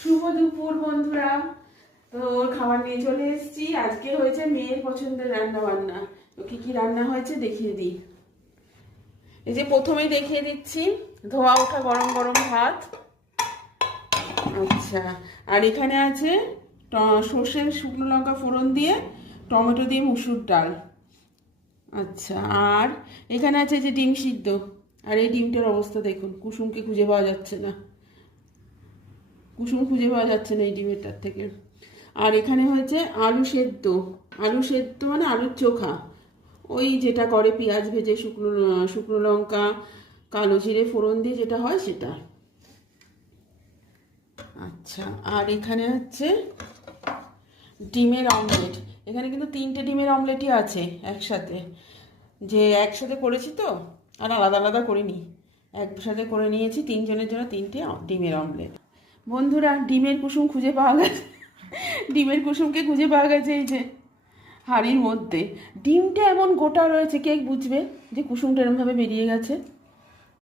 শুভ দুপুর বন্ধুরা। তো ওর খাবার নিয়ে চলে এসেছি। আজকে হয়েছে মেয়ের পছন্দের রান্না বান্না। তো কি কি রান্না হয়েছে দেখিয়ে দিই। এই যে প্রথমেই দেখিয়ে দিচ্ছি, ধোয়া ওঠা গরম গরম ভাত। আচ্ছা, আর এখানে আছে সর্ষের শুকনো লঙ্কা ফোড়ন দিয়ে টমেটো দিয়ে মুসুর ডাল। আচ্ছা, আর এখানে আছে যে ডিম সিদ্ধ। আর এই ডিমটার অবস্থা দেখুন, কুসুমকে খুঁজে পাওয়া যাচ্ছে না। কুসুম খুঁজে পাওয়া যাচ্ছে না এই ডিমেরটার থেকে। আর এখানে হয়েছে আলু সেদ্ধ। আলু সেদ্ধ মানে আলুর চোখা, ওই যেটা করে পেঁয়াজ ভেজে শুকনো শুকনো লঙ্কা কালো জিরে ফোড়ন দিয়ে যেটা হয় সেটা। আচ্ছা, আর এখানে হচ্ছে ডিমের অমলেট। এখানে কিন্তু 3টে ডিমের অমলেটই আছে একসাথে, যে একসাথে করেছি তো, আর আলাদা আলাদা করিনি, একসাথে করে নিয়েছি 3জনের জন্য 3টে ডিমের অমলেট। বন্ধুরা, ডিমের কুসুম খুঁজে পাওয়া গেছে। ডিমের কুসুমকে খুঁজে পাওয়া গেছে এই যে হাঁড়ির মধ্যে। ডিমটা এমন গোটা রয়েছে, কে বুঝবে যে কুসুমটা এরমভাবে বেরিয়ে গেছে।